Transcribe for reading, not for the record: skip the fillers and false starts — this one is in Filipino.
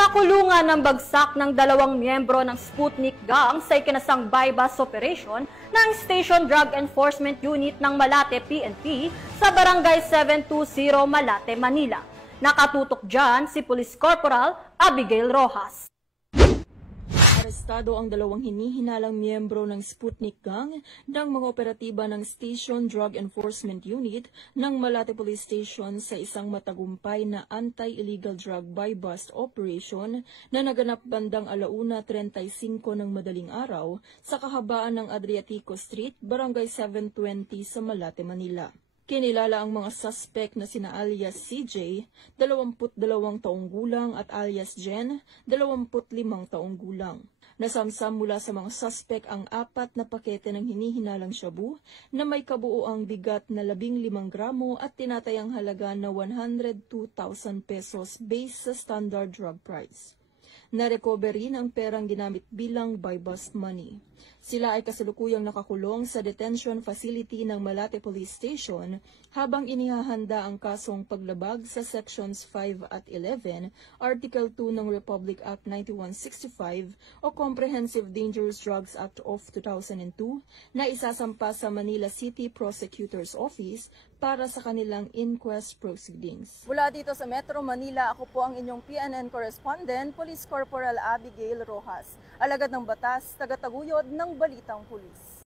Sa kulungan ng bagsak ng dalawang miyembro ng Sputnik Gang sa ikinasang bypass operation ng Station Drug Enforcement Unit ng Malate PNP sa Barangay 720 Malate, Manila. Nakatutok dyan si Police Corporal Abigail Rojas. Arestado ang dalawang hinihinalang miyembro ng Sputnik Gang ng mga operatiba ng Station Drug Enforcement Unit ng Malate Police Station sa isang matagumpay na anti-illegal drug buy-bust operation na naganap bandang 1:35 ng madaling araw sa kahabaan ng Adriatico Street, Barangay 720 sa Malate, Manila. Kinilala ang mga suspect na sina alias CJ, 22 taong gulang at alias Jen, 25 taong gulang. Nasamsam mula sa mga suspect ang 4 na pakete ng hinihinalang shabu na may kabuoang bigat na 15 gramo at tinatayang halaga na 102,000 pesos based sa standard drug price. Na-recover rin ang perang ginamit bilang buy-bust money. Sila ay kasalukuyang nakakulong sa detention facility ng Malate Police Station habang inihahanda ang kasong paglabag sa Sections 5 at 11, Article 2 ng Republic Act 9165 o Comprehensive Dangerous Drugs Act of 2002 na isasampa sa Manila City Prosecutor's Office para sa kanilang inquest proceedings. Mula dito sa Metro Manila, ako po ang inyong PNN correspondent, Police Corporal Abigail Rojas. Alagad ng batas, tagataguyod ng Balitang Pulis.